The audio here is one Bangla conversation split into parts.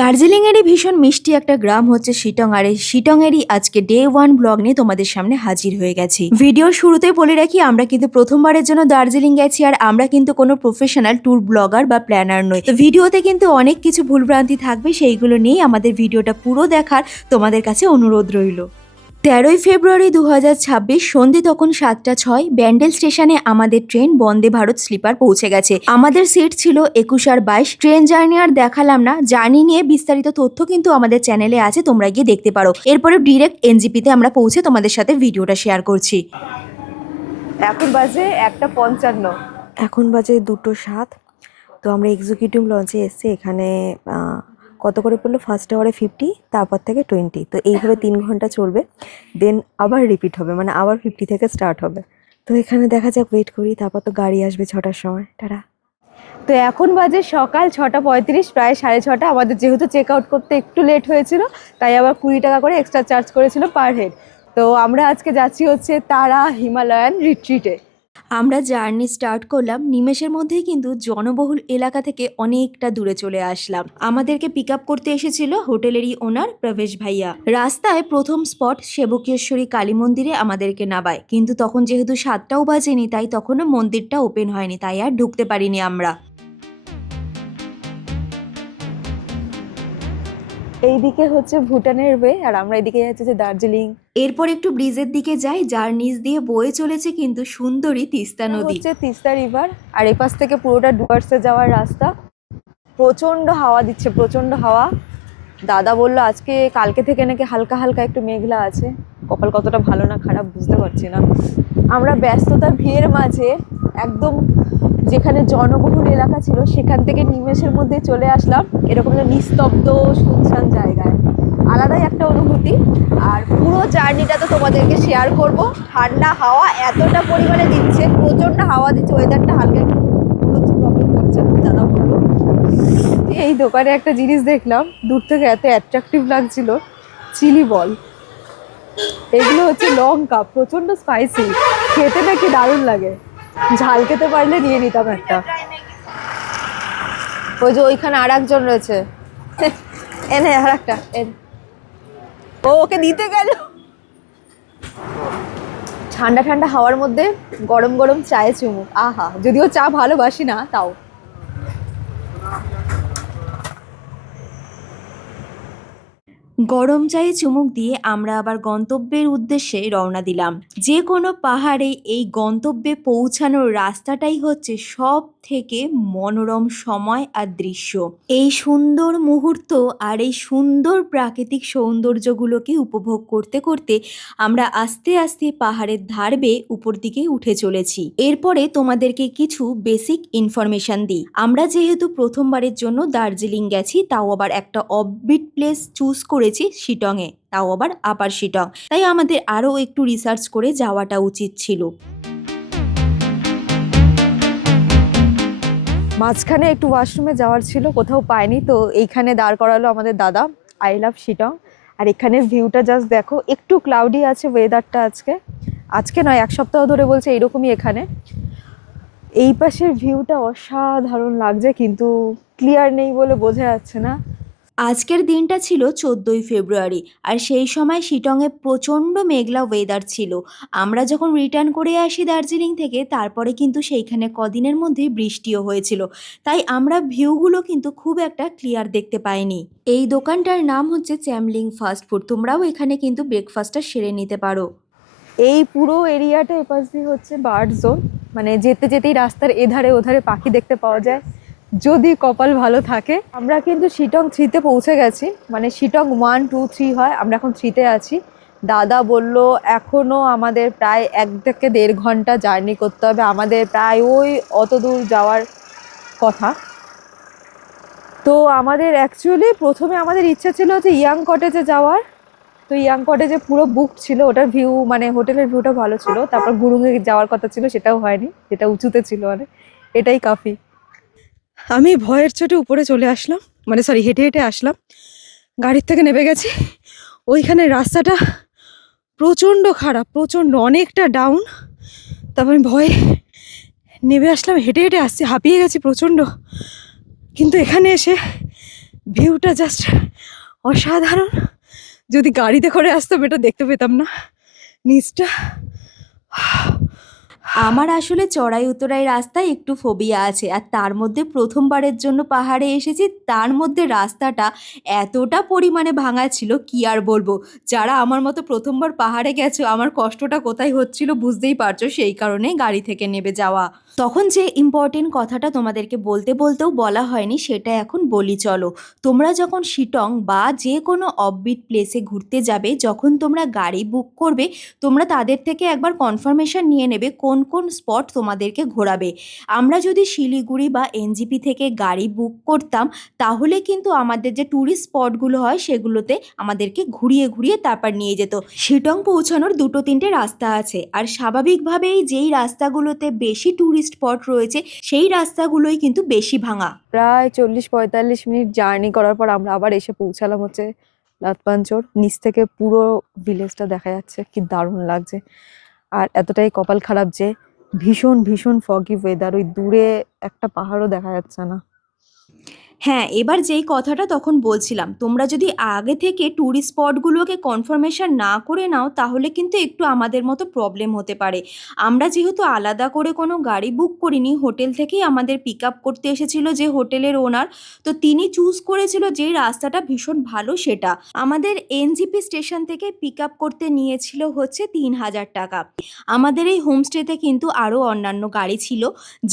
দার্জিলিংয়েরই ভীষণ মিষ্টি একটা গ্রাম হচ্ছে শিটং, আর এই শিটংয়েরই আজকে ডে 1 ব্লগ নিয়ে তোমাদের সামনে হাজির হয়ে গেছি। ভিডিওর শুরুতেই বলে রাখি, আমরা কিন্তু প্রথমবারের জন্য দার্জিলিং গেছি, আর আমরা কিন্তু কোনো প্রফেশনাল ট্যুর ব্লগার বা প্ল্যানার নই। তো ভিডিওতে কিন্তু অনেক কিছু ভুলভ্রান্তি থাকবে, সেইগুলো নিয়েই আমাদের ভিডিওটা পুরো দেখার তোমাদের কাছে অনুরোধ রইল। 13ই ফেব্রুয়ারি 2026 সন্ধে তখন 7:06। ব্যান্ডেল স্টেশনে আমাদের ট্রেন বন্দে ভারত স্লিপার পৌঁছে গেছে। আমাদের সিট ছিল 21 আর 22। ট্রেন জার্নি আর দেখালাম না, জার্নি নিয়ে বিস্তারিত তথ্য কিন্তু আমাদের চ্যানেলে আছে, তোমরা গিয়ে দেখতে পারো। এরপরে ডিরেক্ট এনজিপিতে আমরা পৌঁছে তোমাদের সাথে ভিডিওটা শেয়ার করছি। এখন বাজে 1:55। এখন বাজে 2:07। তো আমরা এক্সিকিউটিভ লঞ্চে এসেছি। এখানে কত করে পড়লো? ফার্স্ট আওয়ারে 50, তারপর থেকে 20। তো এইভাবে 3 ঘন্টা চলবে, দেন আবার রিপিট হবে, মানে আবার 50 থেকে স্টার্ট হবে। তো এখানে দেখা যাক, ওয়েট করি, তারপর তো গাড়ি আসবে 6টার সময়। টাটা। তো এখন বাজে সকাল 6:35, প্রায় 6:30। আমাদের যেহেতু চেক আউট করতে একটু লেট হয়েছিল, তাই আবার 20 টাকা করে এক্সট্রা চার্জ করেছিল পার হেড। তো আমরা আজকে যাচ্ছি হচ্ছে তারা হিমালয়ান রিট্রিটে। আমরা জার্নি স্টার্ট করলাম, নিমেষের মধ্যেই কিন্তু জনবহুল এলাকা থেকে অনেকটা দূরে চলে আসলাম। আমাদেরকে পিক আপ করতে এসেছিল হোটেলেরই ওনার প্রবেশ ভাইয়া। রাস্তায় প্রথম স্পট সেবকেশ্বরী কালী মন্দিরে আমাদেরকে নামায়, কিন্তু তখন যেহেতু 7টাও বাজেনি, তাই তখনও মন্দিরটা ওপেন হয়নি, তাই আর ঢুকতে পারিনি আমরা। এইদিকে হচ্ছে ভুটানের ওয়ে, আর আমরা এদিকে যাচ্ছি যে দার্জিলিং। এরপর একটু ব্রিজের দিকে যাই, যার নিচ দিয়ে বয়ে চলেছে কিন্তু সুন্দরী তিস্তা নদী। হচ্ছে তিস্তা রিভার, আর এই পাশ থেকে পুরোটা ডুয়ার্সে যাওয়ার রাস্তা। প্রচন্ড হাওয়া দিচ্ছে, প্রচন্ড হাওয়া। দাদা বললো আজকে কালকে থেকে নাকি হালকা হালকা একটু মেঘলা আছে। কপাল কতটা ভালো না খারাপ বুঝতে পারছি না। আমরা ব্যস্ততার ভিড়ের মাঝে একদম যেখানে জনবহুল এলাকা ছিল সেখান থেকে নিমেষের মধ্যে চলে আসলাম এরকম একটা নিস্তব্ধ শুনশান জায়গায়। আলাদাই একটা অনুভূতি। আর পুরো জার্নিটা তো তোমাদেরকে শেয়ার করব। ঠান্ডা হাওয়া এতটা পরিমাণে দিচ্ছে, প্রচন্ড হাওয়া দিচ্ছে, ওয়েদারটা হালকা একটু প্রবলেম করছে দাদা বললো। এই দোকানে একটা জিনিস দেখলাম, দূর থেকে এত অ্যাট্রাকটিভ লাগছিল, চিলি বল। এগুলো হচ্ছে লঙ্কা, প্রচন্ড স্পাইসি, খেতে নাকি দারুণ লাগে। ঝাল খেতে পারলে নিয়ে নিতাম একটা। ওই যে ওইখানে আর একজন রয়েছে, এনে আর একটা, ও ওকে দিতে গেল। ঠান্ডা ঠান্ডা হাওয়ার মধ্যে গরম গরম চায়ে চুমুক, আহা! যদিও চা ভালোবাসি না, তাও। গরম চায়ে চুমুক দিয়ে আমরা আবার গন্তব্যের উদ্দেশ্যে রওনা দিলাম। যে কোনো পাহাড়ে এই গন্তব্যে পৌঁছানোর রাস্তাটাই হচ্ছে সব থেকে মনোরম সময় আর দৃশ্য। এই সুন্দর মুহূর্ত আর এই সুন্দর প্রাকৃতিক সৌন্দর্যগুলোকে উপভোগ করতে করতে আমরা আস্তে আস্তে পাহাড়ের ধার বেয়ে উপর দিকে উঠে চলেছি। এরপরে তোমাদেরকে কিছু বেসিক ইনফরমেশন দিই। আমরা যেহেতু প্রথমবারের জন্য দার্জিলিং গেছি, তাও আবার একটা অফবিট প্লেস চুজ করেছি শিটংয়ে, তাও আবার আপার শিটং, তাই আমাদের আরও একটু রিসার্চ করে যাওয়াটা উচিত ছিল। মাঝখানে একটু ওয়াশরুমে যাওয়ার ছিল, কোথাও পাইনি, তো এইখানে দাঁড় করালো আমাদের দাদা। I love Sittong. আর এখানে ভিউটা জাস্ট দেখো, একটু ক্লাউডি আছে ওয়েদারটা আজকে। আজকে নয়, এক সপ্তাহ ধরে বলছে এইরকমই এখানে। এই পাশের ভিউটা অসাধারণ লাগছে, কিন্তু ক্লিয়ার নেই বলে বোঝা যাচ্ছে না। আজকের দিনটা ছিল 14ই ফেব্রুয়ারি, আর সেই সময় শিটংয়ে প্রচণ্ড মেঘলা ওয়েদার ছিল। আমরা যখন রিটার্ন করে আসি দার্জিলিং থেকে, তারপরে কিন্তু সেইখানে কদিনের মধ্যেই বৃষ্টিও হয়েছিল, তাই আমরা ভিউগুলো কিন্তু খুব একটা ক্লিয়ার দেখতে পাইনি। এই দোকানটার নাম হচ্ছে চ্যামলিং ফাস্ট ফুড, তোমরাও এখানে কিন্তু ব্রেকফাস্টটা সেরে নিতে পারো। এই পুরো এরিয়াটা এপাশ দিয়ে হচ্ছে বার্ড জোন, মানে যেতে যেতেই রাস্তার এধারে ওধারে পাখি দেখতে পাওয়া যায়, যদি কপাল ভালো থাকে। আমরা কিন্তু শিটং 3-তে পৌঁছে গেছি, মানে শিটং 1, 2, 3 হয়, আমরা এখন 3-তে আছি। দাদা বলল এখনও আমাদের প্রায় 1 থেকে 1.5 ঘন্টা জার্নি করতে হবে, আমাদের প্রায় ওই অত দূর যাওয়ার কথা। তো আমাদের অ্যাকচুয়ালি প্রথমে আমাদের ইচ্ছা ছিল যে ইয়াং কটেজে যাওয়ার। তো ইয়াং কটেজে পুরো বুক ছিল, ওটার ভিউ মানে হোটেলের ভিউটা ভালো ছিল। তারপর গুরুঙে যাওয়ার কথা ছিল, সেটাও হয়নি, যেটা উঁচুতে ছিল, মানে এটাই কাফি। আমি ভয়ের চোটে উপরে চলে আসলাম, মানে সরি হেঁটে হেঁটে আসলাম, গাড়ির থেকে নেমে গেছি। ওইখানে রাস্তাটা প্রচণ্ড খারাপ, প্রচণ্ড অনেকটা ডাউন। তারপর আমি ভয়ে নেমে আসলাম, হেঁটে হেঁটে আসছি, হাঁপিয়ে গেছি প্রচণ্ড। কিন্তু এখানে এসে ভিউটা জাস্ট অসাধারণ। যদি গাড়িতে করে আসতাম এটা দেখতে পেতাম না নিচটা। আমার আসলে চড়াই উতরাই রাস্তায় একটু ফোবিয়া আছে, আর তার মধ্যে প্রথমবারের জন্য পাহাড়ে এসেছি, তার মধ্যে রাস্তাটা এতটা পরিমাণে ভাঙা ছিল কি আর বলবো। যারা আমার মতো প্রথমবার পাহাড়ে গেছো, আমার কষ্টটা কোথায় হচ্ছিল বুঝতেই পারছো, সেই কারণে গাড়ি থেকে নেমে যাওয়া। তখন যে ইম্পর্টেন্ট কথাটা তোমাদেরকে বলতে বলতেও বলা হয়নি, সেটা এখন বলি চলো। তোমরা যখন শিটং বা যে কোনো অফবিট প্লেসে ঘুরতে যাবে, যখন তোমরা গাড়ি বুক করবে, তোমরা তাদের থেকে একবার কনফার্মেশন নিয়ে নেবে কোন কোন স্পট তোমাদেরকে ঘোরাবে। আমরা যদি শিলিগুড়ি বা এনজিপি থেকে গাড়ি বুক করতাম, তাহলে কিন্তু আমাদের যে ট্যুরিস্ট স্পটগুলো হয় সেগুলোতে আমাদেরকে ঘুরিয়ে ঘুরিয়ে তারপর নিয়ে যেত। শিটং পৌঁছানোর 2-3টে রাস্তা আছে, আর স্বাভাবিকভাবেই যেই রাস্তাগুলোতে বেশি ট্যুরিস্ট স্পট রয়েছে সেই রাস্তাগুলোই কিন্তু বেশি ভাঙা। প্রায় 40-45 মিনিট জার্নি করার পর আমরা আবার এসে পৌঁছালাম হচ্ছে লাতপাঞ্চর। নিচ থেকে পুরো ভিলেজটা দেখা যাচ্ছে, কি দারুণ লাগছে। আর এতটাই কপাল খারাপ যে ভীষণ ভীষণ ফগি ওয়েদার, ওই দূরে একটা পাহাড়ও দেখা যাচ্ছে না। হ্যাঁ, এবার যেই কথাটা তখন বলছিলাম, তোমরা যদি আগে থেকে ট্যুরিস্ট স্পটগুলোকে কনফার্মেশন না করে নাও, তাহলে কিন্তু একটু আমাদের মতো প্রবলেম হতে পারে। আমরা যেহেতু আলাদা করে কোনো গাড়ি বুক করিনি, হোটেল থেকেই আমাদের পিক আপ করতে এসেছিল যে হোটেলের ওনার, তো তিনি চুজ করেছিল যে রাস্তাটা ভীষণ ভালো সেটা। আমাদের এনজিপি স্টেশন থেকে পিক আপ করতে নিয়েছিল হচ্ছে 3000 টাকা। আমাদের এই হোমস্টেতে কিন্তু আরও অন্যান্য গাড়ি ছিল,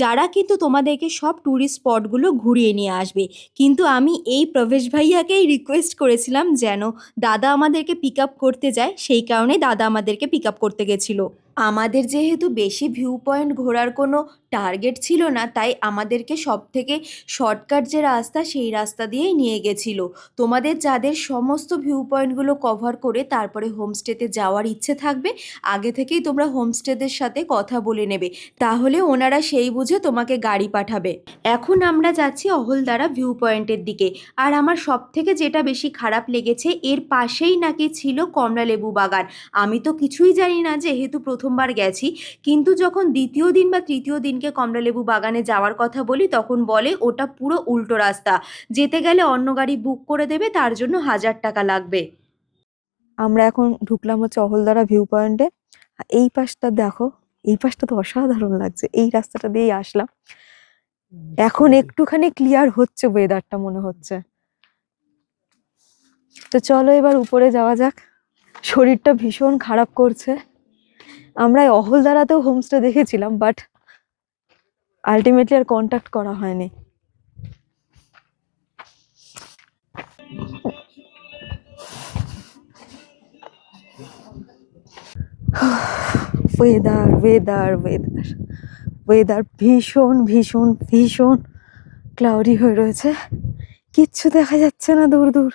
যারা কিন্তু তোমাদেরকে সব ট্যুরিস্ট স্পটগুলো ঘুরিয়ে নিয়ে আসবে। কিন্তু আমি এই প্রবেশ ভাইয়াকেই রিকোয়েস্ট করেছিলাম যেন দাদা আমাদেরকে পিক আপ করতে যায়, সেই কারণে দাদা আমাদেরকে পিক আপ করতে গেছিলো। আমাদের যেহেতু বেশি ভিউ পয়েন্ট ঘোরার কোনো টার্গেট ছিল না, তাই আমাদেরকে সব থেকে শর্টকাট যে রাস্তা সেই রাস্তা দিয়েই নিয়ে গেছিল। তোমাদের যাদের সমস্ত ভিউ পয়েন্টগুলো কভার করে তারপরে হোমস্টেতে যাওয়ার ইচ্ছে থাকবে, আগে থেকেই তোমরা হোমস্টেদের সাথে কথা বলে নেবে, তাহলে ওনারা সেই বুঝে তোমাকে গাড়ি পাঠাবে। এখন আমরা যাচ্ছি অহলদারা ভিউ পয়েন্টের দিকে, আর আমার সব থেকে যেটা বেশি খারাপ লেগেছে, এর পাশেই নাকি ছিল কমলালেবু বাগান। আমি তো কিছুই জানি না, যেহেতু প্রথমবার গেছি, কিন্তু যখন দ্বিতীয় দিন বা তৃতীয় দিনকে কমলালেবু বাগানে যাওয়ার কথা বলি, তখন বলে ওটা পুরো উল্টো রাস্তা, যেতে গেলে অন্য গাড়ি বুক করে দেবে, তার জন্য 1000 টাকা লাগবে। আমরা এখন ঢুকলাম হচ্ছে অহলদারা ভিউ পয়েন্টে। এই পাশটা দেখো, এই পাশটা তো অসাধারণ লাগছে। এই রাস্তাটা দিয়েই আসলাম। এখন একটুখানি ক্লিয়ার হচ্ছে ওয়েদারটা মনে হচ্ছে। তো চলো এবার উপরে যাওয়া যাক। শরীরটা ভীষণ খারাপ করছে। আমরা এই অহলদারাতেও হোমস্টে দেখেছিলাম, বাট আলটিমেটলি আর কন্ট্যাক্ট করা হয়নি। ওয়েদার ওয়েদার ওয়েদার ওয়েদার ভীষণ ভীষণ ভীষণ ক্লাউডি হয়ে রয়েছে, কিচ্ছু দেখা যাচ্ছে না দূর দূর,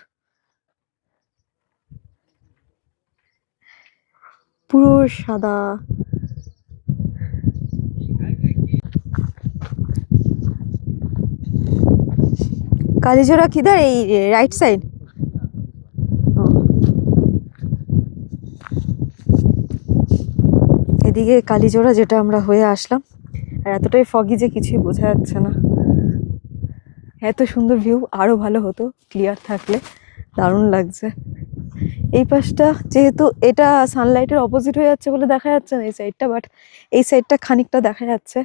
পুরো সাদা। কালীজোড়া কিধার? এই রাইট সাইড। এদিকে কালীজোড়া, যেটা আমরা হয়ে আসলাম। আর এতটাই ফগি যে কিছুই বোঝা যাচ্ছে না। এত সুন্দর ভিউ, আরো ভালো হতো ক্লিয়ার থাকলে, দারুণ লাগছে। এই পাশটা যেহেতু এটা সানলাইটের অপোজিট হয়ে যাচ্ছে বলে দেখা যাচ্ছে না এই সাইডটা, বাট এই সাইডটা খানিকটা দেখা যাচ্ছে।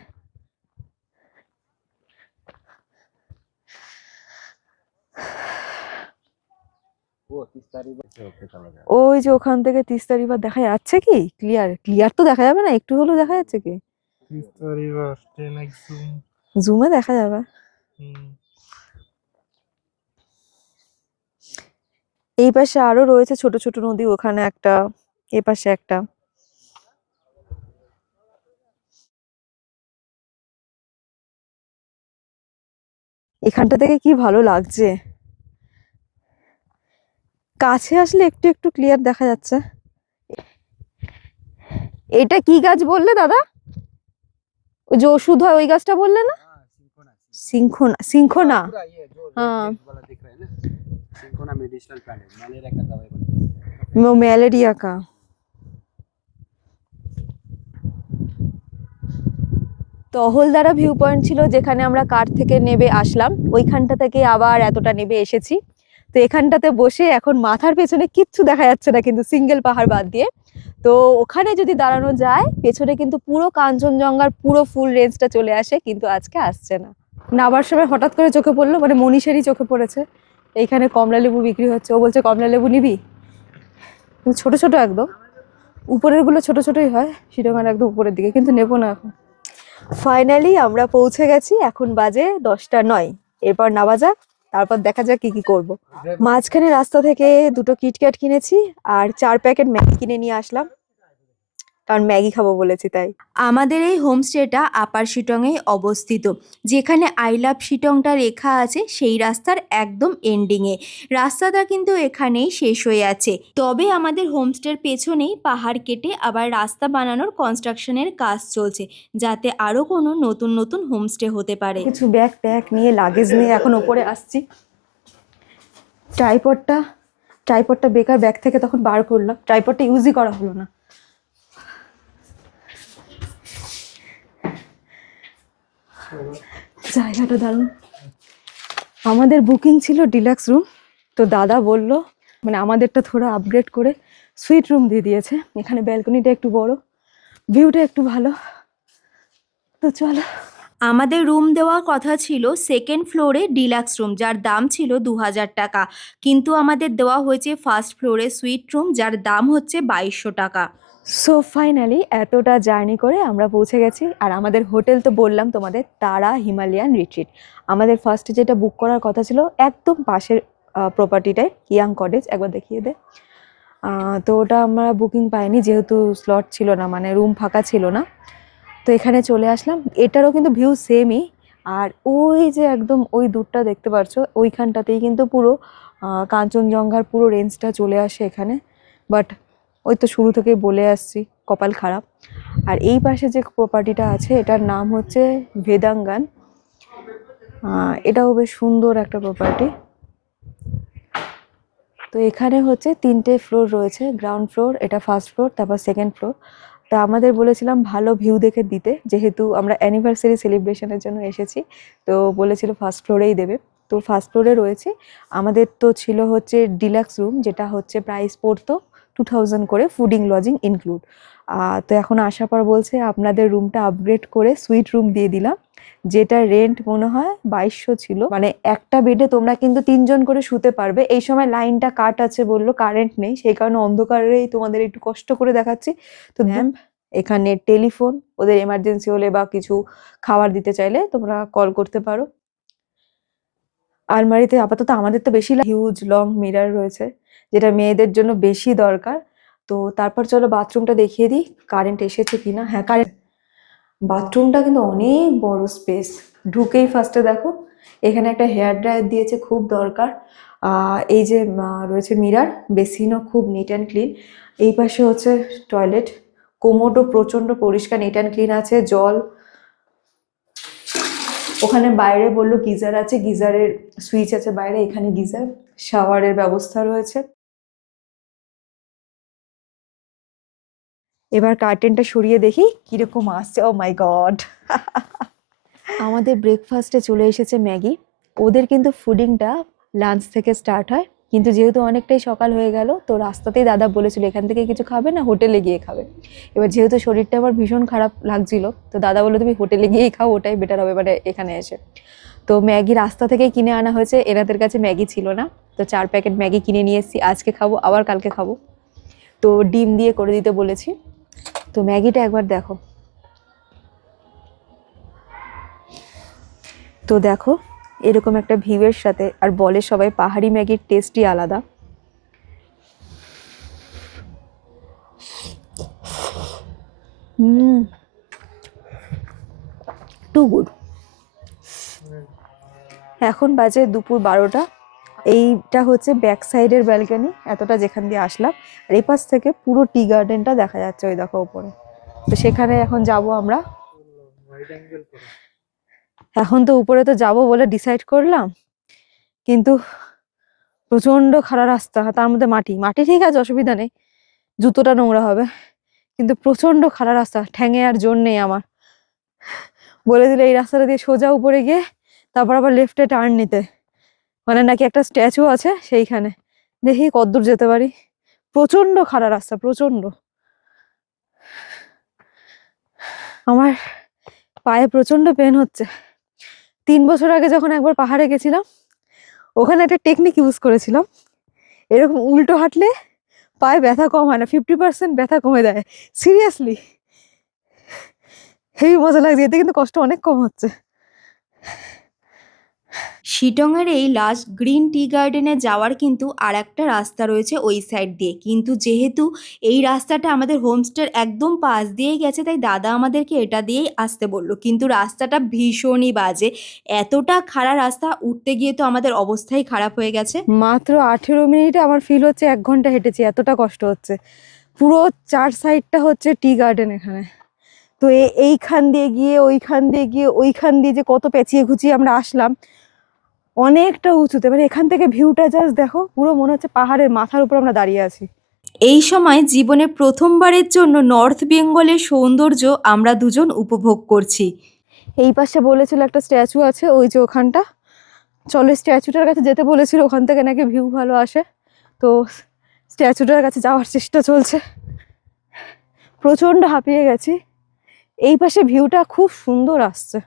ওই যে ওখান থেকে তিস্তা রিভার দেখা যাচ্ছে কি? ক্লিয়ার ক্লিয়ার তো দেখা যাবে না, একটু হলেও দেখা যাচ্ছে কি? জুমে দেখা যাবে। এই পাশে আরো রয়েছে ছোট ছোট নদী, ওখানে একটা, এ পাশে একটা। এখানটা থেকে কি ভালো লাগছে, কাছে আসলে একটু একটু ক্লিয়ার দেখা যাচ্ছে। এটা কি গাছ বললে দাদা? ওই যে ওষুধ হয় ওই গাছটা বললে না? সিংখোনা, সিংখোনা। हाँ ম্যালেরিয়া का। তো অহলদারা ভিউ পয়েন্ট ছিল যেখানে আমরা কার থেকে নেবে আসলাম, ওইখানটা থেকে আবার এতটা নেবে এসেছি। তো এখানটাতে বসে এখন মাথার পেছনে কিচ্ছু দেখা যাচ্ছে না, কিন্তু সিঙ্গেল পাহাড় বাদ দিয়ে। তো ওখানে যদি দাঁড়ানো যায়, পেছনে কিন্তু পুরো কাঞ্চনজঙ্ঘার পুরো ফুল রেঞ্জটা চলে আসে, কিন্তু আজকে আসছে না। নাবার সময় হঠাৎ করে চোখে পড়লো, মানে মনীষেরই চোখে পড়েছে, এইখানে কমলা লেবু বিক্রি হচ্ছে। ও বলছে কমলা লেবু নিবি, কিন্তু ছোট ছোট একদম, উপরের গুলো ছোট ছোটই হয়, শিরোমার একদম উপরের দিকে, কিন্তু নেবো না এখন। ফাইনালি আমরা পৌঁছে গেছি, এখন বাজে 10টা 9। এরপর নামা যাক, তারপর দেখা যাক কি কি করব। মাঝখানে রাস্তা থেকে দুটো কিটক্যাট কিনেছি আর 4 প্যাকেট ম্যাগি কিনে নিয়ে আসলাম, কারণ ম্যাগি খাবো বলেছি তাই। আমাদের এই হোমস্টেটা আপার শিটংয়ে অবস্থিত, যেখানে আই লাভ শিটংটা লেখা আছে সেই রাস্তার একদম এন্ডিংয়ে। রাস্তাটা কিন্তু এখানেই শেষ হয়ে আছে, তবে আমাদের হোমস্টের পেছনেই পাহাড় কেটে আবার রাস্তা বানানোর কনস্ট্রাকশনের কাজ চলছে, যাতে আরও কোনো নতুন নতুন হোমস্টে হতে পারে। কিছু ব্যাগ ট্যাগ নিয়ে, লাগেজ নিয়ে এখন ওপরে আসছি। ট্রাইপডটা বেকার ব্যাগ থেকে তখন বার করলাম, ট্রাইপডটা ইউজই করা হলো না। জায়গাটা দারুণ। আমাদের বুকিং ছিল ডিলাক্স রুম, তো দাদা বলল মানে আমাদেরটা থোড়া আপগ্রেড করে সুইট রুম দিয়ে দিয়েছে। এখানে ব্যালকনিটা একটু বড়, ভিউটা একটু ভালো, তো চলো। আমাদের রুম দেওয়ার কথা ছিল সেকেন্ড ফ্লোরে ডিলাক্স রুম, যার দাম ছিল 2000 টাকা, কিন্তু আমাদের দেওয়া হয়েছে ফার্স্ট ফ্লোরে সুইট রুম, যার দাম হচ্ছে 2200 টাকা। সো ফাইনালি এতটা জার্নি করে আমরা পৌঁছে গেছি। আর আমাদের হোটেল তো বললাম তোমাদের, তারা হিমালয়ান রিট্রিট। আমাদের ফার্স্টে যেটা বুক করার কথা ছিল একদম পাশের প্রপার্টিটায়, কিয়াং কটেজ, একবার দেখিয়ে দে। তো ওটা আমরা বুকিং পাইনি, যেহেতু স্লট ছিল না, মানে রুম ফাঁকা ছিল না। তো এখানে চলে আসলাম। এটারও কিন্তু ভিউ সেমই। আর ওই যে একদম ওই দূরটা দেখতে পাচ্ছ, ওইখানটাতেই কিন্তু পুরো কাঞ্চনজঙ্ঘার পুরো রেঞ্জটা চলে আসে এখানে। বাট ওই তো শুরু থেকেই বলে আসছি, কপাল খারাপ। আর এই পাশে যে প্রপার্টিটা আছে, এটার নাম হচ্ছে ভেদাঙ্গান। এটাও বেশ সুন্দর একটা প্রপার্টি। তো এখানে হচ্ছে 3টে ফ্লোর রয়েছে, গ্রাউন্ড ফ্লোর, এটা ফার্স্ট ফ্লোর, তারপর সেকেন্ড ফ্লোর। তা আমাদের বলেছিলাম ভালো ভিউ দেখে দিতে, যেহেতু আমরা অ্যানিভার্সারি সেলিব্রেশনের জন্য এসেছি, তো বলেছিল ফার্স্ট ফ্লোরেই দেবে। তো ফার্স্ট ফ্লোরে রয়েছে। আমাদের তো ছিল হচ্ছে ডিলাক্স রুম, যেটা হচ্ছে প্রাইস পড়তো 2000 করে, ফুডিং লজিং ইনক্লুড। তো এখন আসার পর বলছে আপনাদের রুমটা আপগ্রেড করে সুইট রুম দিয়ে দিলাম, যেটা রেন্ট মনে হয় 2200 ছিল। মানে একটা বেডে তোমরা কিন্তু 3জন করে শুতে পারবে। এই সময় লাইনটা কাট আছে বললো, কারেন্ট নেই, সেই কারণে অন্ধকারেই তোমাদের একটু কষ্ট করে দেখাচ্ছি। তো ল্যাম্প, এখানে টেলিফোন, ওদের এমার্জেন্সি হলে বা কিছু খাবার দিতে চাইলে তোমরা কল করতে পারো। আলমারিতে আপাতত আমাদের তো বেশি হিউজ লং মিরর রয়েছে, যেটা মেয়েদের জন্য বেশি দরকার। তো তারপর চলো বাথরুমটা দেখিয়ে দিই, কারেন্ট এসেছে কিনা। হ্যাঁ, কারেন্ট। বাথরুমটা কিন্তু অনেক বড় স্পেস। ঢুকেই ফার্স্টে দেখো এখানে একটা হেয়ার ড্রায়ার দিয়েছে, খুব দরকার। এই যে রয়েছে মিরার, বেসিনও খুব নিট অ্যান্ড ক্লিন। এই পাশে হচ্ছে টয়লেট, কোমোডও প্রচণ্ড পরিষ্কার, নিট অ্যান্ড ক্লিন আছে। জল ওখানে বাইরে বললো গিজার আছে, গিজারের সুইচ আছে বাইরে, এখানে গিজার, শাওয়ারের ব্যবস্থা রয়েছে। এবার কার্টেনটা সরিয়ে দেখি কিরকম আসছে। ও মাই গড! আমাদের ব্রেকফাস্টে চলে এসেছে ম্যাগি। ওদের কিন্তু ফুডিংটা লাঞ্চ থেকে স্টার্ট হয়, কিন্তু যেহেতু অনেকটাই সকাল হয়ে গেল, তো রাস্তাতেই দাদা বলেছিল এখান থেকে কিছু খাবে না, হোটেলে গিয়ে খাবে। এবার যেহেতু শরীরটা আমার ভীষণ খারাপ লাগছিল, তো দাদা বললো তুমি হোটেলে গিয়েই খাও, ওটাই বেটার হবে মানে এখানে এসে। তো ম্যাগি রাস্তা থেকেই কিনে আনা হয়েছে, এনাদের কাছে ম্যাগি ছিল না, তো 4 প্যাকেট ম্যাগি কিনে নিয়ে এসেছি। আজকে খাবো, আবার কালকে খাবো। তো ডিম দিয়ে করে দিতে বলেছি। তো ম্যাগিটা একবার দেখো। তো দেখো এরকম একটা ভিউয়ের সাথে, আর বলে সবাই পাহাড়ি ম্যাগির টেস্টই আলাদা। Too good. এখন বাজে দুপুর 12টা। এইটা হচ্ছে ব্যাক সাইডের ব্যালকনি, এতটা যেখান দিয়ে আসলাম। আর এই পাশ থেকে পুরো টি গার্ডেনটা দেখা যাচ্ছে, ওই দেখো উপরে। তো সেখানে এখন যাব আমরা। এখন তো উপরে তো যাব বলে ডিসাইড করলাম, কিন্তু প্রচন্ড খাড়া রাস্তা, তার মধ্যে মাটি মাটি, ঠিক আছে অসুবিধা নেই, জুতোটা নোংরা হবে, কিন্তু প্রচন্ড খাড়া রাস্তা, ঠ্যাঙে আর জোর নেই আমার। বলে দিলে এই রাস্তাটা দিয়ে সোজা উপরে গিয়ে তারপর আবার লেফটে টার্ন নিতে, মানে নাকি একটা স্ট্যাচু আছে সেইখানে, দেখি কতদূর যেতে পারি। প্রচন্ড খাড়া রাস্তা, প্রচন্ড। আমার পায়ে প্রচন্ড পেন হচ্ছে। 3 বছর আগে যখন একবার পাহাড়ে গেছিলাম, ওখানে একটা টেকনিক ইউজ করেছিলাম। এরকম উল্টো হাঁটলে পায়ে ব্যথা কম হয় না, 50% ব্যথা কমে দেয়। সিরিয়াসলি হেভি মজা লাগছে, এতে কিন্তু কষ্ট অনেক কম হচ্ছে। শিটংয়ের এই লাস্ট গ্রিন টি গার্ডেনে যাওয়ার কিন্তু আর একটা রাস্তা রয়েছে ওই সাইড দিয়ে, কিন্তু যেহেতু এই রাস্তাটা আমাদের হোমস্টের একদম পাশ দিয়েই গেছে, তাই দাদা আমাদেরকে এটা দিয়েই আসতে বললো। কিন্তু রাস্তাটা ভীষণই বাজে, এতটা খারাপ রাস্তা, উঠতে গিয়ে তো আমাদের অবস্থাই খারাপ হয়ে গেছে। মাত্র 18 মিনিটে আমার ফিল হচ্ছে 1 ঘন্টা হেঁটেছি, এতটা কষ্ট হচ্ছে। পুরো 4 সাইডটা হচ্ছে টি গার্ডেন এখানে। তো এইখান দিয়ে গিয়ে ওইখান দিয়ে গিয়ে ওইখান দিয়ে যে কত পেঁচিয়ে ঘুচিয়ে আমরা আসলাম, অনেকটা উঁচুতে। মানে এখান থেকে ভিউটা জাস্ট দেখো, পুরো মনে হচ্ছে পাহাড়ের মাথার উপর আমরা দাঁড়িয়ে আছি। এই সময় জীবনে প্রথমবারের জন্য নর্থ বেঙ্গলের সৌন্দর্য আমরা দুজন উপভোগ করছি। এই পাশে বলেছিল একটা স্ট্যাচু আছে, ওই যে ওখানটা। চলো স্ট্যাচুটার কাছে যেতে বলেছিল, ওখান থেকে নাকি ভিউ ভালো আসে। তো স্ট্যাচুটার কাছে যাওয়ার চেষ্টা চলছে। প্রচন্ড হাঁপিয়ে গেছি। এই পাশে ভিউটা খুব সুন্দর আসছে।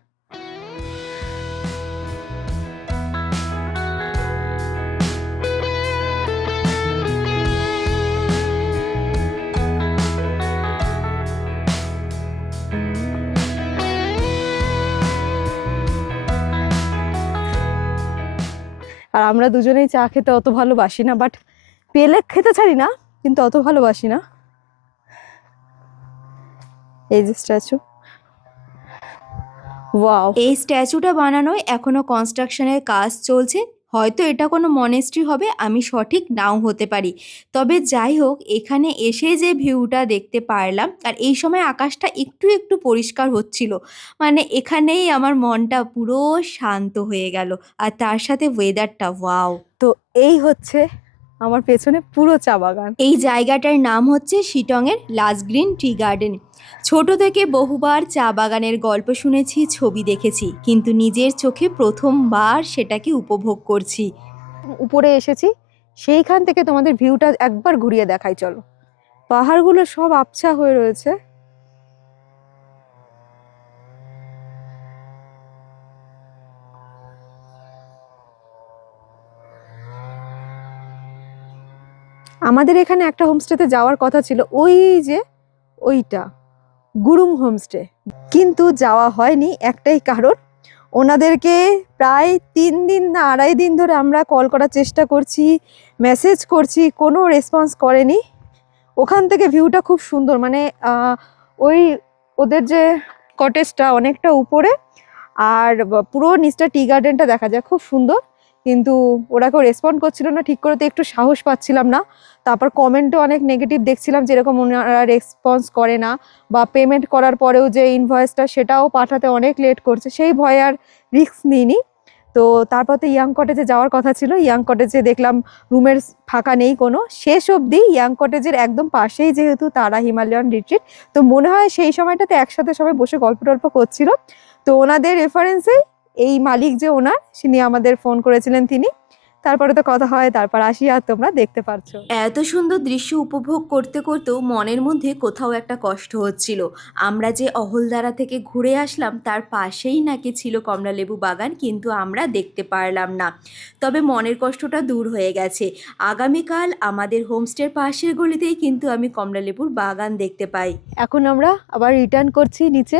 আর আমরা দুজনেই চা খেতে অত ভালোবাসি না, বাট পেলে খেতে ছাড়ি না, কিন্তু অত ভালোবাসি না। এই যে স্ট্যাচু, ওয়াও। এই স্ট্যাচুটা বানানোয় এখনো কনস্ট্রাকশনের কাজ চলছে, হয়তো এটা কোনো মনেস্ট্রি হবে, আমি সঠিক নাও হতে পারি। তবে যাই হোক, এখানে এসে যে ভিউটা দেখতে পারলাম, আর এই সময় আকাশটা একটু একটু পরিষ্কার হচ্ছিল, মানে এখানেই আমার মনটা পুরো শান্ত হয়ে গেল। আর তার সাথে ওয়েদারটা, ওয়াও। তো এই হচ্ছে আমার পেছনে পুরো চা বাগান। এই জায়গাটার নাম হচ্ছে শিটংয়ের লাস্ট গ্রিন টি গার্ডেন। ছোট থেকে বহুবার চা বাগানের গল্প শুনেছি, ছবি দেখেছি, কিন্তু নিজের চোখে প্রথমবার সেটাকে উপভোগ করছি। উপরে এসেছি, সেইখান থেকে তোমাদের ভিউটা একবার ঘুরিয়ে দেখাই চলো। পাহাড়গুলো সব আবছা হয়ে রয়েছে। আমাদের এখানে একটা হোমস্টেতে যাওয়ার কথা ছিল, ওই যে ওইটা গুরুং হোমস্টে, কিন্তু যাওয়া হয়নি। একটাই কারণ, ওনাদেরকে প্রায় 3 দিন না 2.5 দিন ধরে আমরা কল করার চেষ্টা করছি, মেসেজ করছি, কোনো রেসপন্স করেনি। ওখান থেকে ভিউটা খুব সুন্দর, মানে ওই ওদের যে কটেজটা অনেকটা উপরে, আর পুরো নিচটা টি গার্ডেনটা দেখা যায়, খুব সুন্দর। কিন্তু ওরা কেউ রেসপন্ড করছিল না ঠিক করে, তো একটু সাহস পাচ্ছিলাম না। তারপর কমেন্টও অনেক নেগেটিভ দেখছিলাম, যেরকম ওনারা রেসপন্স করে না, বা পেমেন্ট করার পরেও যে ইনভয়েসটা সেটাও পাঠাতে অনেক লেট করছে, সেই ভয়ে আর রিস্ক নিইনি। তো তারপর তো ইয়াং কটেজে যাওয়ার কথা ছিল। ইয়াং কটেজে দেখলাম রুমের ফাঁকা নেই কোনো। শেষ অবধি ইয়াং কটেজের একদম পাশেই যেহেতু তারা হিমালয়ান রিট্রিট, তো মনে হয় সেই সময়টাতে একসাথে সবাই বসে গল্প টল্প করছিল। তো ওনাদের রেফারেন্সেই এই মালিক যে ওনার, তিনি আমাদের ফোন করেছিলেন তিনি। তারপরে তো কথা হয়, তারপর আসি, আর তোমরা দেখতে পারছো। এত সুন্দর দৃশ্য উপভোগ করতে করতেও মনের মধ্যে কোথাও একটা কষ্ট হচ্ছিল। আমরা যে অহলদারা থেকে ঘুরে আসলাম, তার পাশেই নাকি ছিল কমলালেবু বাগান, কিন্তু আমরা দেখতে পারলাম না। তবে মনের কষ্টটা দূর হয়ে গেছে। আগামীকাল আমাদের হোমস্টের পাশের গলিতেই কিন্তু আমি কমলালেবুর বাগান দেখতে পাই। এখন আমরা আবার রিটার্ন করছি নিচে।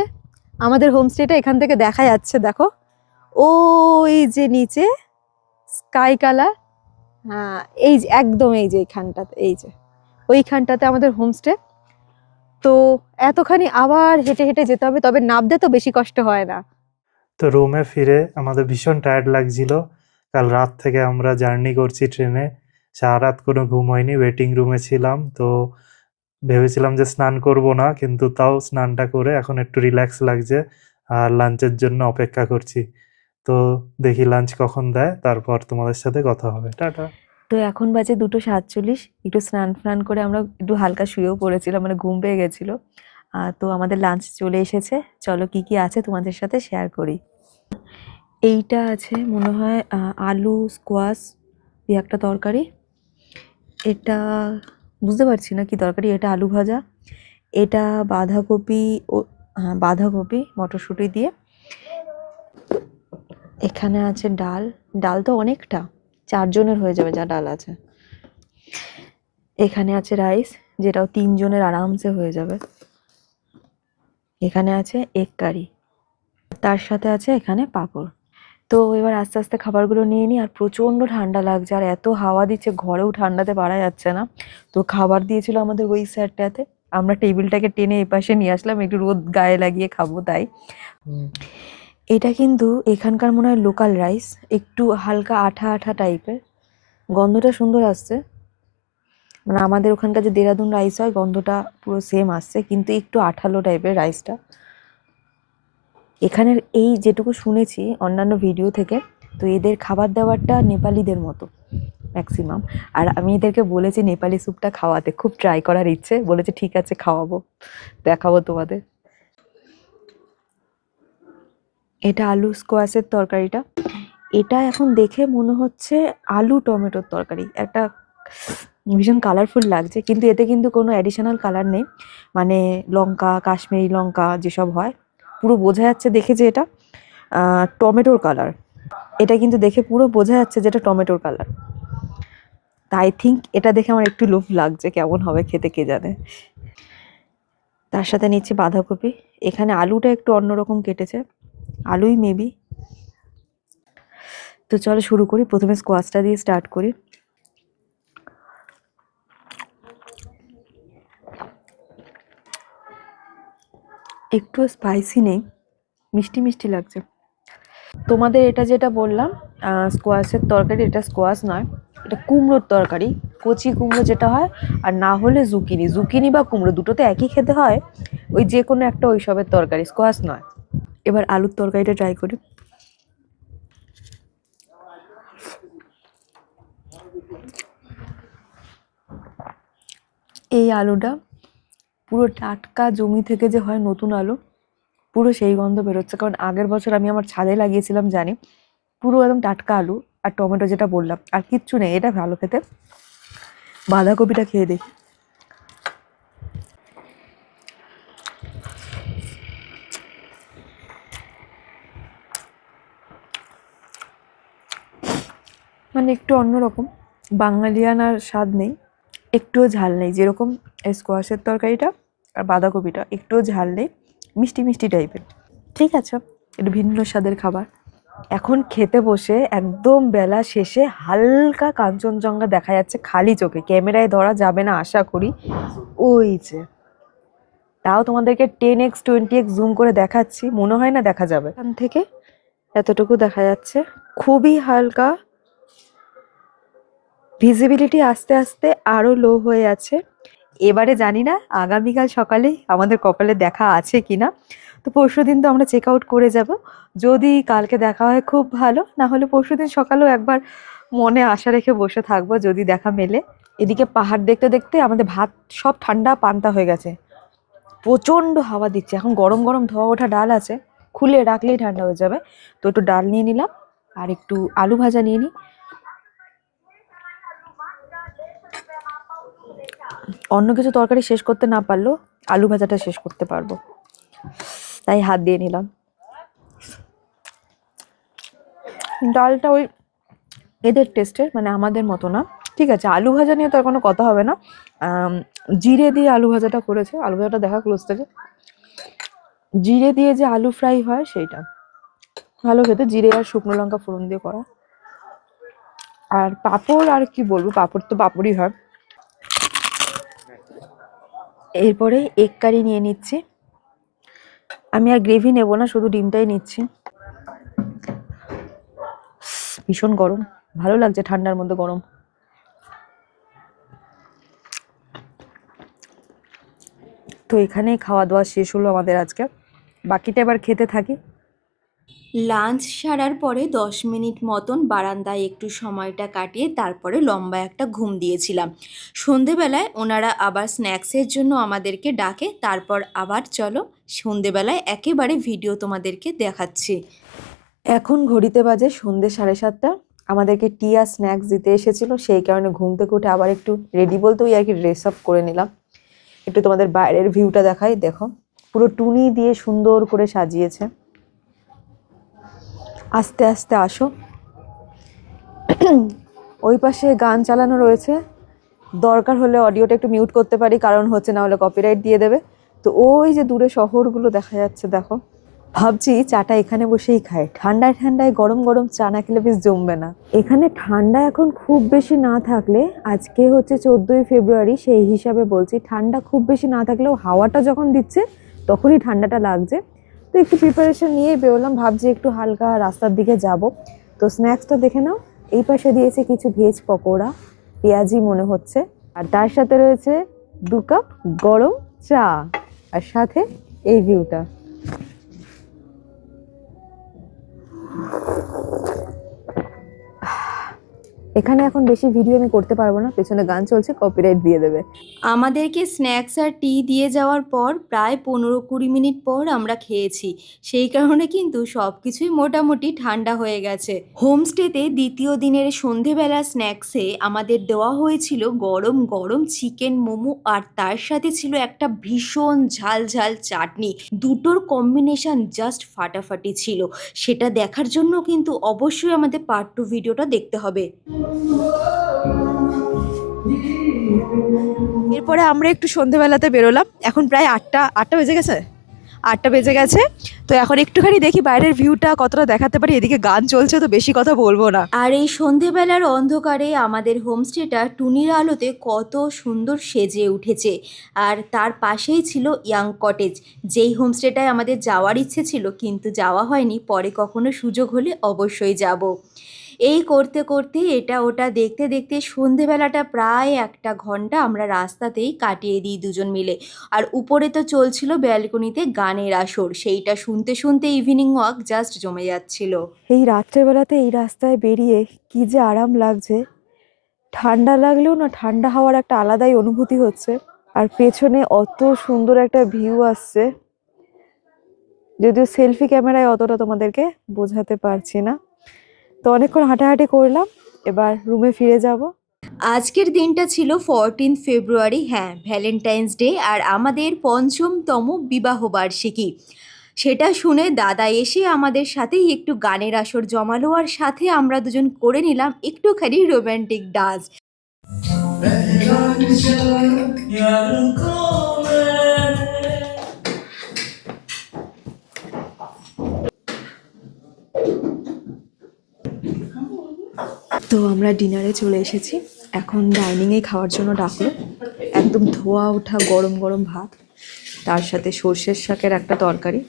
আমাদের হোমস্টেটা এখান থেকে দেখা যাচ্ছে, দেখো ওই যে নিচে স্কাই কালার। হ্যাঁ, এই যে একদম এই যে এইখানটাতে, এই যে ওইখানটাতে আমাদের হোমস্টে। তো এতখানি আবার হেঁটে হেঁটে যেতে হবে, তবে নামতে তো বেশি কষ্ট হয় না। তো রুমে ফিরে আমাদের ভীষণ টায়ার্ড লাগছিল। কাল রাত থেকে আমরা জার্নি করছি ট্রেনে, সারা রাত কোনো ঘুম হয়নি, ওয়েটিং রুমে ছিলাম। তো ভেবেছিলাম যে স্নান করব না, কিন্তু তাও স্নানটা করে এখন একটু রিল্যাক্স লাগছে, আর লাঞ্চের জন্য অপেক্ষা করছি। তো দেখি লাঞ্চ কখন দেয়, তারপর তোমাদের সাথে কথা হবে। টাটা। তো এখন বাজে 2:47, একটু স্নান ফ্নান করে আমরা একটু হালকা শুয়েও পড়েছিলাম, মানে ঘুম পেয়ে গেছিলো। তো আমাদের লাঞ্চ চলে এসেছে, চলো কি কি আছে তোমাদের সাথে শেয়ার করি। এইটা আছে মনে হয় আলু স্কোয়াশ দিয়ে একটা তরকারি। এটা বুঝতে পারছি না কি তরকারি, এটা আলু ভাজা। এটা বাঁধাকপি ও হ্যাঁ বাঁধাকপি মটরশুঁটি দিয়ে। এখানে আছে ডাল। ডাল তো অনেকটা, 4 জনের হয়ে যাবে যা ডাল আছে। এখানে আছে রাইস, যেটাও 3 জনের আরামসে হয়ে যাবে। এখানে আছে এগ কারি, তার সাথে আছে এখানে পাঁপড়। তো এবার আস্তে আস্তে খাবারগুলো নিয়ে নিই। আর প্রচণ্ড ঠান্ডা লাগছে, আর এত হাওয়া দিচ্ছে, ঘরেও ঠান্ডাতে পারা যাচ্ছে না। তো খাবার দিয়েছিল আমাদের ওই স্যারটাতে, আমরা টেবিলটাকে টেনে এপাশে নিয়ে আসলাম একটু রোদ গায়ে লাগিয়ে খাবো তাই। এটা কিন্তু এখানকার মনে হয় লোকাল রাইস, একটু হালকা আঠা আঠা টাইপের। গন্ধটা সুন্দর আসছে, মানে আমাদের ওখানকার যে দেরাদুন রাইস হয় গন্ধটা পুরো সেম আসছে, কিন্তু একটু আঠালো টাইপের রাইসটা। এখানের এই যেটুকু শুনেছি অন্যান্য ভিডিও থেকে, তো এদের খাবার দাবারটা নেপালিদের মতো ম্যাক্সিমাম। আর আমি এদেরকে বলেছি নেপালি স্যুপটা খাওয়াতে, খুব ট্রাই করার ইচ্ছে, বলেছে ঠিক আছে খাওয়াবো, দেখাবো তোমাদের। এটা আলু স্কোয়াশের তরকারিটা। এটা এখন দেখে মনে হচ্ছে আলু টমেটোর তরকারি, একটা ভীষণ কালারফুল লাগছে, কিন্তু এতে কিন্তু কোনো অ্যাডিশনাল কালার নেই, মানে লঙ্কা, কাশ্মীরি লঙ্কা যেসব হয়, পুরো বোঝা যাচ্ছে দেখে যে এটা টমেটোর কালার। এটা কিন্তু দেখে পুরো বোঝা যাচ্ছে যেটা টমেটোর কালার। তাই আই থিঙ্ক এটা দেখে আমার একটু লোভ লাগছে, কেমন হবে খেতে কে জানে। তার সাথে নিচ্ছি বাঁধাকপি। এখানে আলুটা একটু অন্যরকম কেটেছে, আলুই মেবি। তো চলো শুরু করি, প্রথমে স্কোয়াশটা দিয়ে স্টার্ট করি। একটু স্পাইসি নেই, মিষ্টি মিষ্টি লাগছে। তোমাদের এটা যেটা বললাম স্কোয়াশের তরকারি, এটা স্কোয়াশ নয়, এটা কুমড়োর তরকারি, কচি কুমড়ো যেটা হয়, আর না হলে জুকিনি। জুকিনি বা কুমড়ো দুটোতে একই খেতে হয়, ওই যে কোনো একটা ওইসবের তরকারি, স্কোয়াশ নয়। এবার আলুর তরকারিটা ট্রাই করি। এই আলুটা পুরো টাটকা জমি থেকে যে হয় নতুন আলু, পুরো সেই গন্ধ বেরোচ্ছে, কারণ আগের বছর আমি আমার ছাদে লাগিয়েছিলাম জানি। পুরো একদম টাটকা আলু আর টমেটো যেটা বললাম, আর কিচ্ছু নেই, এটা ভালো খেতে। বাঁধাকপিটা খেয়ে দেখি। মানে একটু অন্যরকম, বাঙালিয়ানার স্বাদ নেই, একটুও ঝাল নেই, যেরকম এই স্কোয়াশের তরকারিটা আর বাঁধাকপিটা, একটুও ঝাল নেই, মিষ্টি মিষ্টি টাইপের। ঠিক আছে, একটু ভিন্ন স্বাদের খাবার। এখন খেতে বসে একদম বেলা শেষে হালকা কাঞ্চনজঙ্ঘা দেখা যাচ্ছে খালি চোখে, ক্যামেরায় ধরা যাবে না আশা করি। ওই যে, তাও তোমাদেরকে 10x 20x জুম করে দেখাচ্ছি, মনে হয় না দেখা যাবে। এখান থেকে এতটুকু দেখা যাচ্ছে, খুবই হালকা, ভিজিবিলিটি আস্তে আস্তে আরো লো হয়ে আছে। এবারে জানি না আগামীকাল সকালে আমাদের কপালে দেখা আছে কিনা, তো পরশুদিন তো আমরা চেক আউট করে যাব। যদি কালকে দেখা হয় খুব ভালো, না হলে পরশুদিন সকালেও একবার মনে আশা রেখে বসে থাকবো যদি দেখা মেলে। এদিকে পাহাড় দেখতে দেখতে আমাদের ভাত সব ঠান্ডা পান্তা হয়ে গেছে, প্রচণ্ড হাওয়া দিচ্ছে। এখন গরম গরম ধোয়া ওঠা ডাল আছে, খুলে রাখলেই ঠান্ডা হয়ে যাবে। তো একটু ডাল নিয়ে নিলাম, আর একটু আলু ভাজা নিয়ে নিই। অন্য কিছু তরকারি শেষ করতে না পারলেও আলু ভাজাটা শেষ করতে পারবো, তাই হাত দিয়ে নিলাম। ডালটা ওই এদের টেস্টের, মানে আমাদের মতো না। ঠিক আছে, আলু ভাজা নিয়ে তো আর কোনো কথা হবে না। জিরে দিয়ে আলু ভাজাটা করেছে, আলু ভাজাটা দেখা ক্লোজ থেকে, জিরে দিয়ে যে আলু ফ্রাই হয় সেইটা ভালো খেতে, জিরে আর শুকনো লঙ্কা ফোড়ন দিয়ে করা। আর পাঁপড়, আর কি বলবো, পাঁপড় তো পাঁপড়ই হয়। এরপরে এগ কারি নিয়ে নিচ্ছি। আমি আর গ্রেভি নেবো না, শুধু ডিমটাই নিচ্ছি। ভীষণ গরম, ভালো লাগছে ঠান্ডার মধ্যে গরম। তো এখানেই খাওয়া দাওয়া শেষ হলো আমাদের আজকে, বাকিটা এবার খেতে থাকি। লাঞ্চ সারার পরে 10 মিনিট মতন বারান্দায় একটু সময়টা কাটিয়ে তারপরে লম্বা একটা ঘুম দিয়েছিলাম। সন্ধেবেলায় ওনারা আবার স্ন্যাক্সের জন্য আমাদেরকে ডাকে, তারপর আবার চলো সন্ধেবেলায় একেবারে ভিডিও তোমাদেরকে দেখাচ্ছি। এখন ঘড়িতে বাজে সন্ধ্যে 7:30। আমাদেরকে টি আর স্ন্যাক্স দিতে এসেছিল, সেই কারণে ঘুম থেকে উঠে আবার একটু রেডি বলতে ওই আর কি ড্রেস আপ করে নিলাম। একটু তোমাদের বাইরের ভিউটা দেখাই, দেখো পুরো টুনি দিয়ে সুন্দর করে সাজিয়েছে। আস্তে আস্তে আসো। ওই পাশে গান চালানো রয়েছে, দরকার হলে অডিওটা একটু মিউট করতে পারি, কারণ হচ্ছে না হলে কপিরাইট দিয়ে দেবে। তো ওই যে দূরে শহরগুলো দেখা যাচ্ছে, দেখো। ভাবছি চাটা এখানে বসেই খাই, ঠান্ডায় ঠান্ডায় গরম গরম চা না খেলে বেশ জমবে না। এখানে ঠান্ডা এখন খুব বেশি না থাকলে, আজকে হচ্ছে 14ই ফেব্রুয়ারি, সেই হিসাবে বলছি ঠান্ডা খুব বেশি না থাকলেও হাওয়াটা যখন দিচ্ছে তখনই ঠান্ডাটা লাগছে। তো একটু প্রিপারেশন নিয়ে বেরোলাম, ভাবছি একটু হালকা রাস্তার দিকে যাব। তো স্ন্যাক্সটা দেখে নাও, এই পাশে দিয়েছে কিছু ভেজ পকোড়া, পেঁয়াজি মনে হচ্ছে, আর তার সাথে রয়েছে 2 কাপ গরম চা, আর সাথে এই ভিউটা। এখানে এখন বেশি ভিডিও আমি করতে পারবো না, পেছনে গান চলছে, কপিরাইট দিয়ে দেবে। আমাদেরকে স্ন্যাক্স আর টি দিয়ে যাওয়ার পর প্রায় 15-20 মিনিট পর আমরা খেয়েছি, সেই কারণে কিন্তু সব কিছুই মোটামুটি ঠান্ডা হয়ে গেছে। হোমস্টেতে দ্বিতীয় দিনের সন্ধেবেলা স্ন্যাক্সে আমাদের দেওয়া হয়েছিল গরম গরম চিকেন মোমো, আর তার সাথে ছিল একটা ভীষণ ঝাল ঝাল চাটনি। দুটোর কম্বিনেশন জাস্ট ফাটাফাটি ছিল। সেটা দেখার জন্য কিন্তু অবশ্যই আমাদের পার্ট 2 ভিডিওটা দেখতে হবে। এরপরে আমরা একটু সন্ধেবেলাতে বেরোলাম, এখন প্রায় আটটা বেজে গেছে। 8টা বেজে গেছে। তো এখন একটুখানি দেখি বাইরের ভিউটা কতটা দেখাতে পারি। এদিকে গান চলছে, তো বেশি কথা বলবো না। আর এই সন্ধেবেলার অন্ধকারে আমাদের হোমস্টেটা টুনির আলোতে কত সুন্দর সেজে উঠেছে। আর তার পাশেই ছিল ইয়াং কটেজ, যেই হোমস্টেটায় আমাদের যাওয়ার ইচ্ছে ছিল কিন্তু যাওয়া হয়নি, পরে কখনো সুযোগ হলে অবশ্যই যাব। এই করতে করতে এটা ওটা দেখতে দেখতে সন্ধেবেলাটা প্রায় 1 ঘন্টা আমরা রাস্তাতেই কাটিয়ে দিই দুজন মিলে। আর উপরে তো চলছিল ব্যালকনিতে গানের আসর, সেইটা শুনতে শুনতে ইভিনিং ওয়াক জাস্ট জমে যাচ্ছিল। এই রাত্রেবেলাতে এই রাস্তায় বেরিয়ে কি যে আরাম লাগছে। ঠান্ডা লাগলেও না, ঠান্ডা হাওয়ার একটা আলাদাই অনুভূতি হচ্ছে। আর পেছনে অত সুন্দর একটা ভিউ আসছে, যদিও সেলফি ক্যামেরায় অতটা তোমাদেরকে বোঝাতে পারছি না। তো অনেকক্ষণ হাঁটাহাঁটি করলাম, এবার রুমে ফিরে যাব। আজকের দিনটা ছিল 14 ফেব্রুয়ারি, হ্যাঁ ভ্যালেন্টাইন্স ডে, আর আমাদের 5ম বিবাহবার্ষিকী। সেটা শুনে দাদা এসে আমাদের সাথেই একটু গানের আসর জমালো, আর সাথে আমরা দুজন করে নিলাম একটুখানি রোম্যান্টিক ডান্স। তো আমরা ডিনারে চলে এসেছি, এখন ডাইনিংয়ে খাওয়ার জন্য ডাকলো। একদম ধোয়া ওঠা গরম গরম ভাত, তার সাথে সর্ষের শাকের একটা তরকারি,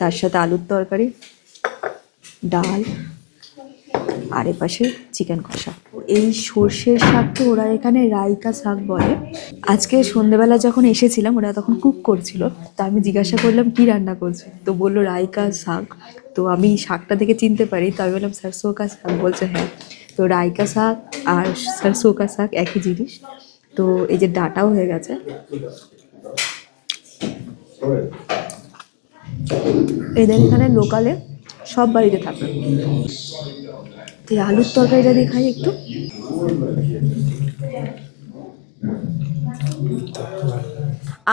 তার সাথে আলুর তরকারি, ডাল, আর এপাশে চিকেন কষা। এই সর্ষের শাককে ওরা এখানে রাইকা শাক বলে। আজকে সন্ধ্যেবেলা যখন এসেছিলাম ওরা তখন কুক করছিল, তা আমি জিজ্ঞাসা করলাম কি রান্না করছে, তো বললো রাইকা শাক। তো আমি শাকটা দেখে চিনতে পারি, তো আমি বললাম সরসো কা শাক, বলছে হ্যাঁ। তো রাইকা শাক আর সরসো কা শাক একই জিনিস। তো এই যে ডাটাও হয়ে গেছে, এদের এখানে লোকালে সব বাড়িতে থাকে। তো এই আলুর তরকারিটা দেখাই একটু।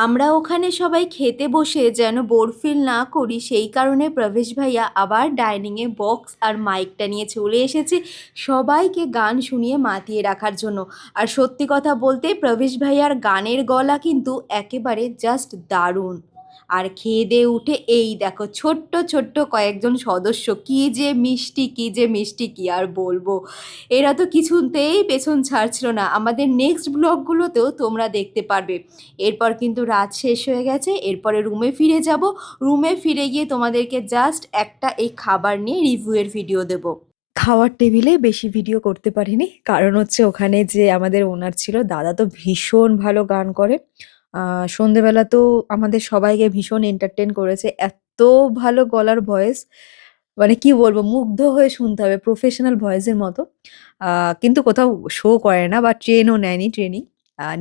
আমরা ওখানে সবাই খেতে বসে যেন বোর ফিল না করি, সেই কারণে প্রবেশ ভাইয়া আবার ডাইনিংয়ে বক্স আর মাইকটা নিয়ে চলে এসেছে সবাইকে গান শুনিয়ে মাতিয়ে রাখার জন্য। আর সত্যি কথা বলতে প্রবেশ ভাইয়ার গানের গলা কিন্তু একেবারে জাস্ট দারুণ। আর খেয়ে দিয়ে উঠে এই দেখো ছোট্ট ছোট্ট কয়েকজন সদস্য, কি যে মিষ্টি কি যে মিষ্টি, কি আর বলবো। এরা তো কিছুতেই পেছন ছাড়ছিল না, আমাদের নেক্সট ব্লগগুলোতেও তোমরা দেখতে পারবে। এরপর কিন্তু রাত শেষ হয়ে গেছে, এরপরে রুমে ফিরে যাব। রুমে ফিরে গিয়ে তোমাদেরকে জাস্ট একটা এই খাবার নিয়ে রিভিউয়ের ভিডিও দেব। খাওয়ার টেবিলে বেশি ভিডিও করতে পারিনি, কারণ হচ্ছে ওখানে যে আমাদের ওনার ছিল, দাদা তো ভীষণ ভালো গান করে। সন্ধেবেলা তো আমাদের সবাইকে ভীষণ এন্টারটেন করেছে, এত ভালো গলার ভয়েস, মানে কি বলবো, মুগ্ধ হয়ে শুনতে হবে, প্রফেশনাল ভয়েসের মতো। কিন্তু কোথাও শো করে না বা ট্রেনও নেয়নি, ট্রেনিং।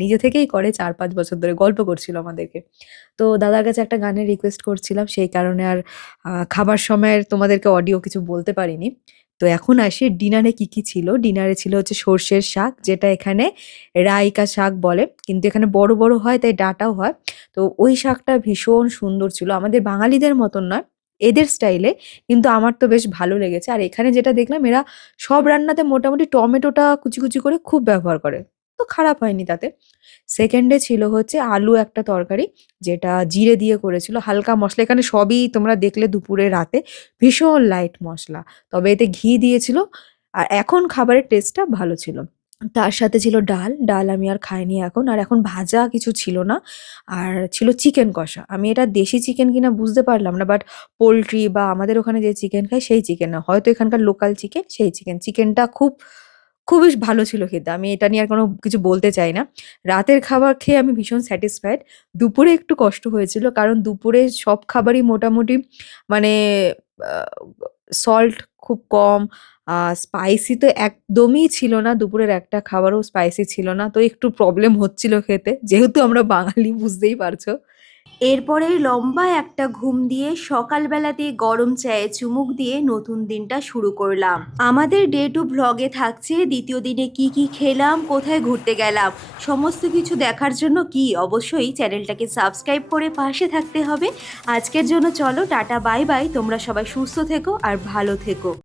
নিজে থেকেই করে 4-5 বছর ধরে গল্প করছিল আমাদেরকে। তো দাদার কাছে একটা গানের রিকোয়েস্ট করছিলাম, সেই কারণে আর খাবার সময়ের তোমাদেরকে অডিও কিছু বলতে পারিনি। তো এখন আসি ডিনারে কি ছিল। ডিনারে ছিল হচ্ছে সর্ষের শাক, যেটা এখানে রাইকা শাক বলে। কিন্তু এখানে বড়, বড় হয় তাই ডাঁটাও হয়। তো ওই শাকটা ভীষণ সুন্দর ছিল। আমাদের বাঙালিদের মতন নয়, এদের স্টাইলে। কিন্তু আমার তো বেশ ভালো লেগেছে। আর এখানে যেটা দেখলাম এরা সব রান্নাতে মোটামুটি টমেটোটা কুচি, কুচি করে খুব ব্যবহার করে। তো খারাপ হয়নি তাতে। 2nd এ ছিল হচ্ছে আলু একটা তরকারি, যেটা জিরে দিয়ে করেছিল। হালকা মসলা, এখানে সবই তোমরা দেখলে দুপুরে রাতে ভীষণ লাইট মসলা। তবে এতে ঘি দিয়েছিল। আর এখন খাবারের টেস্টটা ভালো ছিল। তার সাথে ছিল ডাল। ডাল আমি আর খাইনি এখন। আর এখন ভাজা কিছু ছিল না। আর ছিল চিকেন কষা। আমি এটা দেশি চিকেন কিনা বুঝতে পারলাম না। বাট পোল্ট্রি বা আমাদের ওখানে যে চিকেন খাই সেই চিকেন না। হয়তো এখানকার লোকাল চিকেন, সেই চিকেন। চিকেনটা খুবই ভালো ছিল খেতে। আমি এটা নিয়ে আর কোনো কিছু বলতে চাই না। রাতের খাবার খেয়ে আমি ভীষণ স্যাটিসফাইড। দুপুরে একটু কষ্ট হয়েছিল। কারণ দুপুরে সব খাবারই মোটামুটি মানে আ সল্ট খুব কম, স্পাইসি তো একদমই ছিল না। দুপুরের একটা খাবারও স্পাইসি ছিল না। তো একটু প্রবলেম হচ্ছিল খেতে। যেহেতু আমরা বাঙালি বুঝতেই পারছো। এরপরে লম্বা একটা ঘুম দিয়ে সকালবেলাতে গরম চায়ে চুমুক দিয়ে নতুন দিনটা শুরু করলাম। আমাদের ডে টু ভ্লগে থাকছে দ্বিতীয় দিনে কি খেলাম, কোথায় ঘুরতে গেলাম, সমস্ত কিছু দেখার জন্য অবশ্যই চ্যানেলটাকে সাবস্ক্রাইব করে পাশে থাকতে হবে। আজকের জন্য চলো টাটা বাই বাই। তোমরা সবাই সুস্থ থেকো আর ভালো থেকো।